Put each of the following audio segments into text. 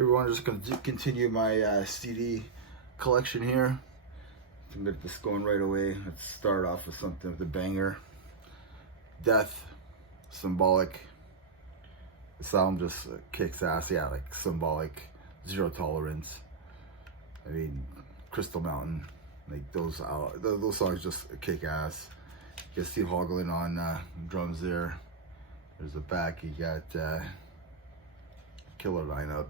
Everyone, just going to continue my CD collection here. I'm going to get this going right away. Let's start off with something with a banger. Death, Symbolic. This album just kicks ass. Yeah, like Symbolic, Zero Tolerance. I mean, Crystal Mountain. Like those songs just kick ass. You got Steve Hoagland on drums there. There's the back. You got killer lineup.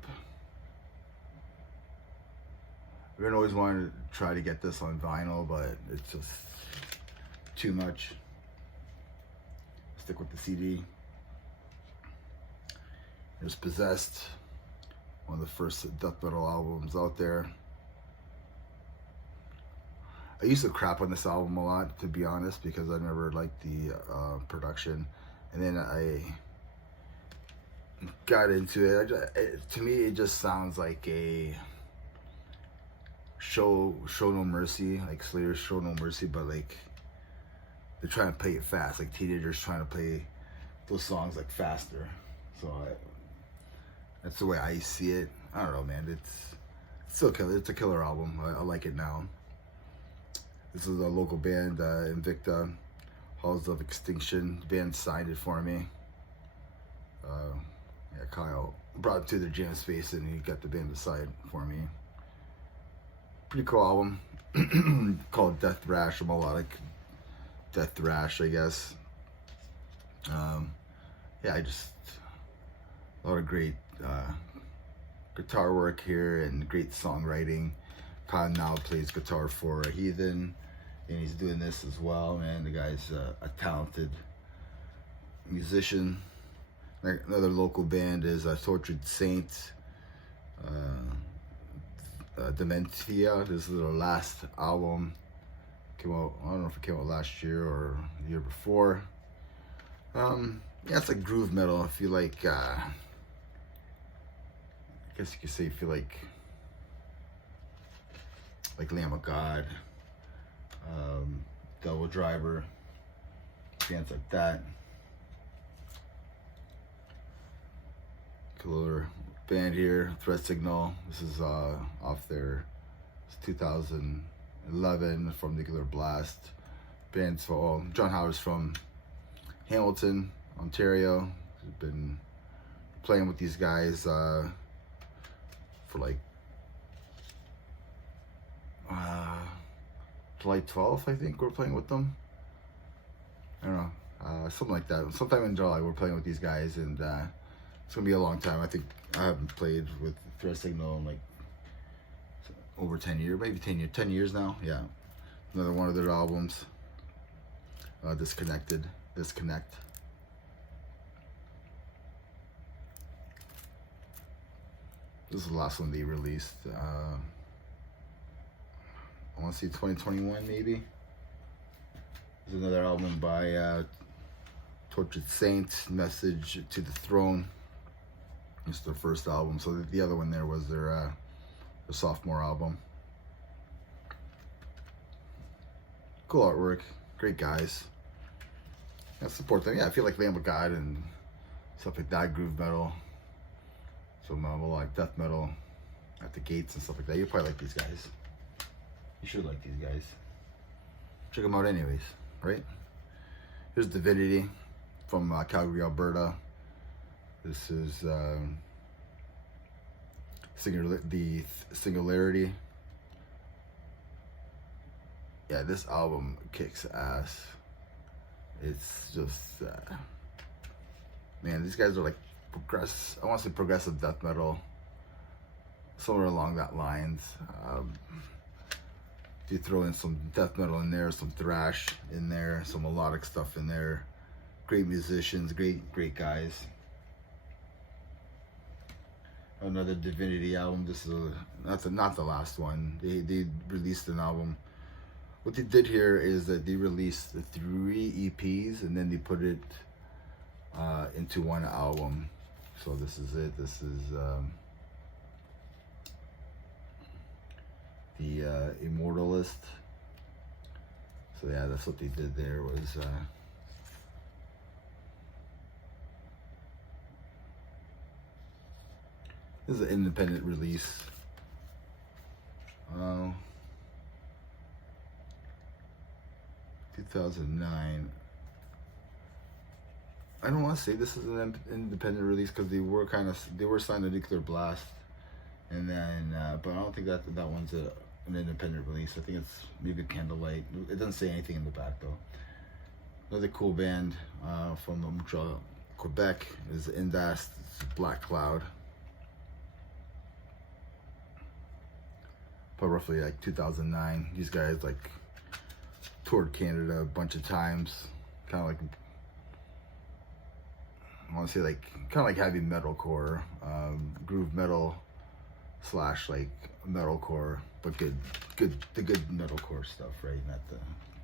I've been always wanted to try to get this on vinyl, but it's just too much. Stick with the CD. There's Possessed, one of the first death metal albums out there. I used to crap on this album a lot, to be honest, because I never liked the production. And then I got into it. To me, it just sounds like a Show No Mercy, like Slayer's Show No Mercy, but like they're trying to play it fast, like teenagers trying to play those songs like faster. So that's the way I see it. I don't know, man. It's still killer. It's a killer album. I like it now. This is a local band, Invicta, Halls of Extinction. The band signed it for me. Yeah, Kyle brought it to their jam space and he got the band to sign it for me. Pretty cool album called Death Thrash, or melodic death thrash, I guess. Yeah, a lot of great guitar work here and great songwriting. Kyle now plays guitar for Heathen, and he's doing this as well, man. The guy's a talented musician. Another local band is Tortured Saint. Dementia. This is their last album. Came out, I don't know if it came out last year or the year before. Yeah, it's like groove metal. If you like, I guess you could say, if you like Lamb of God, Devil Driver, bands like that. Killer band here, Threat Signal. This is off their 2011 from Nuclear Blast. Band's John Howard's from Hamilton, Ontario. He's been playing with these guys for like July 12th, I think we're playing with them. I don't know, something like that. Sometime in July we're playing with these guys, and it's gonna be a long time. I think I haven't played with Threat Signal in like over 10 years, maybe 10 years now. Yeah, another one of their albums, Disconnect. This is the last one they released. I want to see 2021 maybe. There's another album by Tortured Saint, Message to the Throne. It's their first album. So the other one there was their sophomore album. Cool artwork, great guys. I support them. Yeah, I feel like Lamb of God and stuff like that, groove metal, some like death metal at the Gates and stuff like that. You probably like these guys. You should like these guys. Check them out anyways, right? Here's Divinity from Calgary, Alberta. This is the Singularity. Yeah, this album kicks ass. It's just, man, these guys are like I want to say progressive death metal, somewhere along that lines. You throw in some death metal in there, some thrash in there, some melodic stuff in there. Great musicians, great guys. Another Divinity album. This is not the last one. They released an album. What they did here is that they released 3 EPs and then they put it into one album. So this is it. This is the Immortalist. So yeah, that's what they did there, was This is an independent release. 2009. I don't want to say this is an independent release because they were signed to Nuclear Blast, and then but I don't think that one's an independent release. I think it's maybe Candlelight. It doesn't say anything in the back though. Another cool band from Montreal, Quebec is Indast. It's Black Cloud. But roughly like 2009. These guys like toured Canada a bunch of times. Kind of like, I want to say like kind of like heavy metalcore, groove metal slash like metalcore, but the good metalcore stuff, right? Not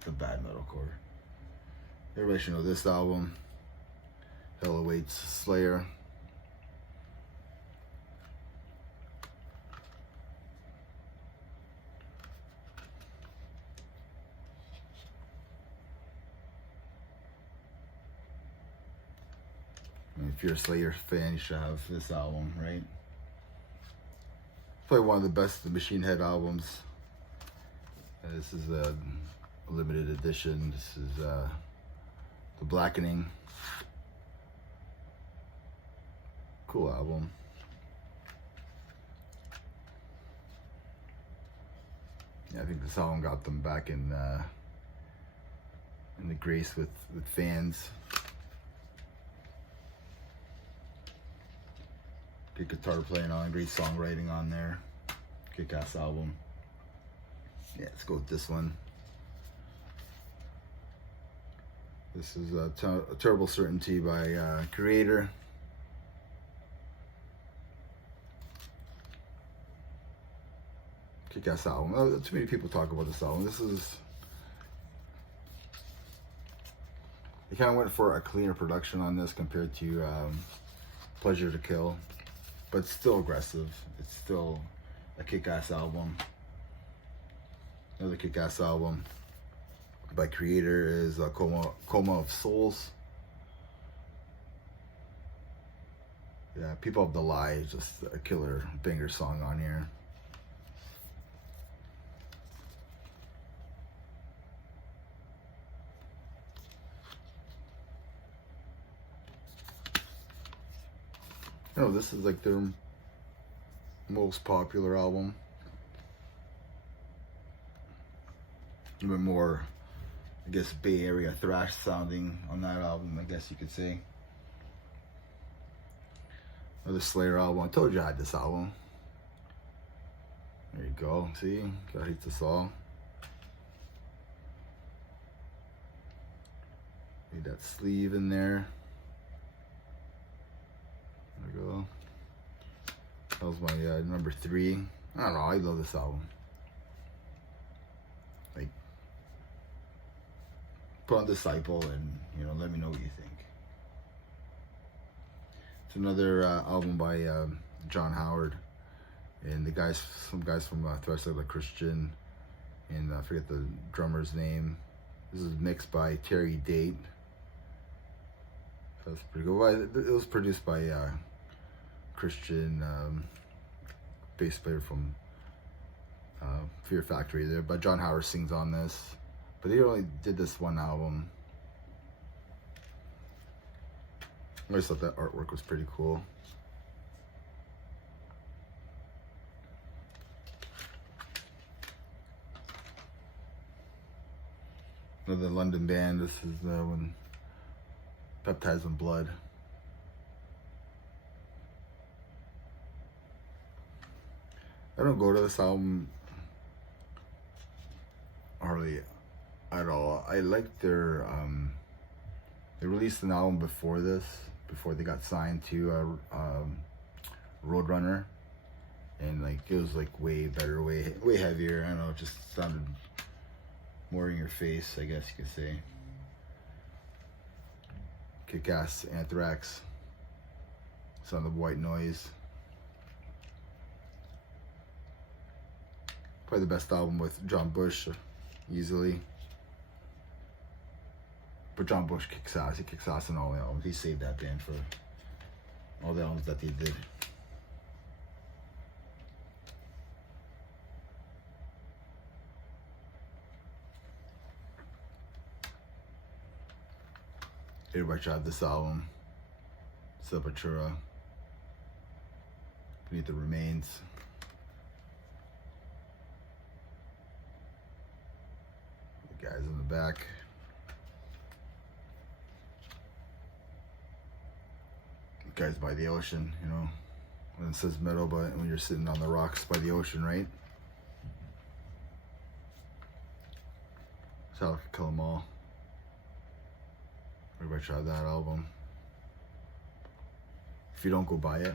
the bad metalcore. Everybody should know this album. Hell Awaits Slayer. If you're a Slayer fan, you should have this album, right? Probably one of the best Machine Head albums. This is a limited edition. This is The Blackening. Cool album. Yeah, I think this album got them back in the grace with fans. Good guitar playing on, great songwriting on there. Kick-ass album. Yeah, let's go with this one. This is Terrible Certainty by Creator. Kick-ass album. Oh, too many people talk about this album. This is... They kind of went for a cleaner production on this compared to Pleasure to Kill. But it's still aggressive. It's still a kick-ass album. Another kick-ass album by Creator is Coma of Souls. Yeah, People of the Lie is just a killer banger song on here. You know, this is like their most popular album. A bit more, I guess, Bay Area thrash sounding on that album, I guess you could say. Another Slayer album. I told you I had this album. There you go. See? Gotta hate this all. Need that sleeve in there. There we go. That was my number 3. I don't know. I love this album. Like, put on Disciple and, you know, let me know what you think. It's another album by John Howard and some guys from Threats of the Christian, and I forget the drummer's name. This is mixed by Terry Date. So that's pretty good. It was produced by Christian bass player from Fear Factory there, but John Howard sings on this. But they only did this one album. I always thought that artwork was pretty cool. Another London band. This is when Baptized in Blood. I don't go to this album hardly at all. I like their they released an album before this, before they got signed to Roadrunner, and like it was like way better, way heavier. I don't know, it just sounded more in your face, I guess you could say. Kick-ass Anthrax, Son of White Noise. Probably the best album with John Bush, easily. But John Bush kicks ass. He kicks ass in all the albums. He saved that band for all the albums that they did. Everybody tried this album. Sepultura. Beneath the Remains. The guys in the back. The guys by the ocean, you know. When it says metal, but when you're sitting on the rocks by the ocean, right? That's how I could kill them all. Everybody tried that album. If you don't go buy it,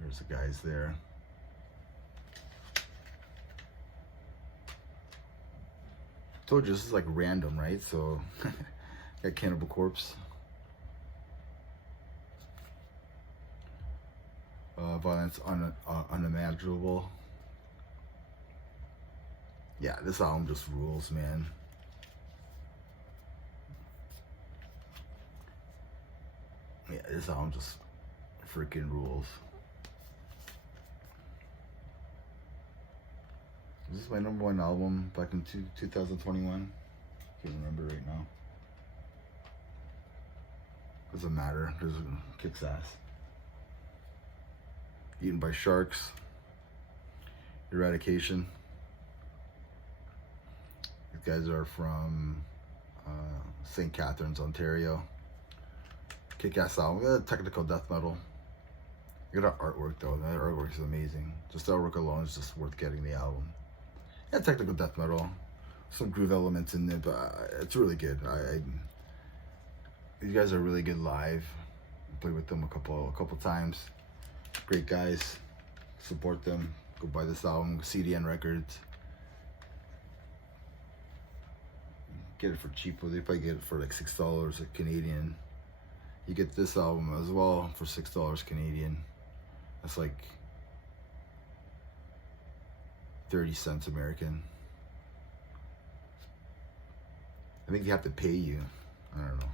there's the guys there. Told you this is like random, right? So, got Cannibal Corpse. Violence Unimaginable. Yeah, this album just rules, man. Yeah, this album just freaking rules. This is my #1 album back in 2021. Can't remember right now. Doesn't matter. Just kicks ass. Eaten by Sharks. Eradication. These guys are from St. Catharines, Ontario. Kick-ass album. Technical death metal. Look at that artwork though. That artwork is amazing. Just the artwork alone is just worth getting the album. Yeah, technical death metal. Some groove elements in it, but it's really good. These guys are really good live. I played with them a couple times. Great guys. Support them. Go buy this album. CDN Records. Get it for cheap. They probably get it for like $6 Canadian. You get this album as well for $6 Canadian. That's like 30 cents American. I think you have to pay you. I don't know.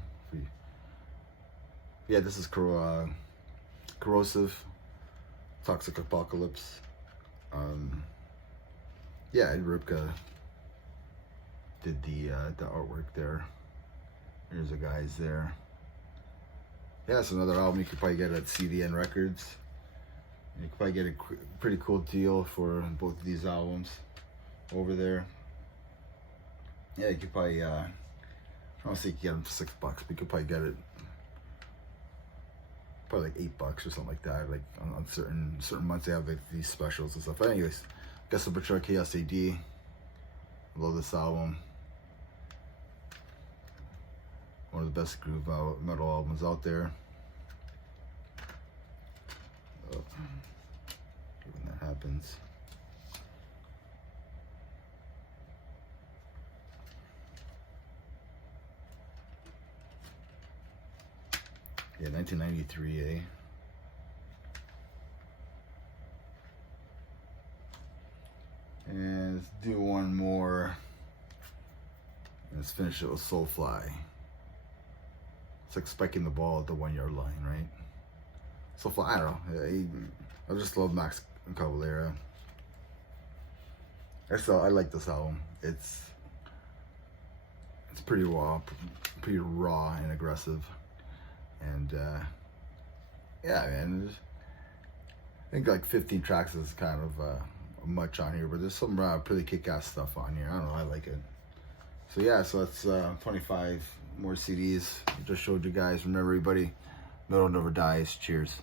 Yeah, this is Corrosive. Toxic Apocalypse. Yeah, Ed Ripka did the artwork there. There's the guys there. Yeah, it's another album you could probably get at CDN Records. You could probably get a pretty cool deal for both of these albums over there. Yeah, you could probably, I don't think you could get them for $6, but you could probably get it probably like $8 or something like that. Like on certain months they have like these specials and stuff. But anyways, guess the Sepultura Chaos AD. I love this album. One of the best groove metal albums out there. Oh, when that happens. Yeah, 1993, eh? And let's do one more. Let's finish it with Soulfly. It's like spiking the ball at the 1 yard line, right? Soulfly, I don't know. I just love Max Cavalera. I like this album. It's pretty raw and aggressive. And yeah, man, I think like 15 tracks is kind of much on here, but there's some pretty kick-ass stuff on here. I don't know, I like it. So yeah, so that's 25 more CDs. I just showed you guys. Remember, everybody, metal never dies. Cheers.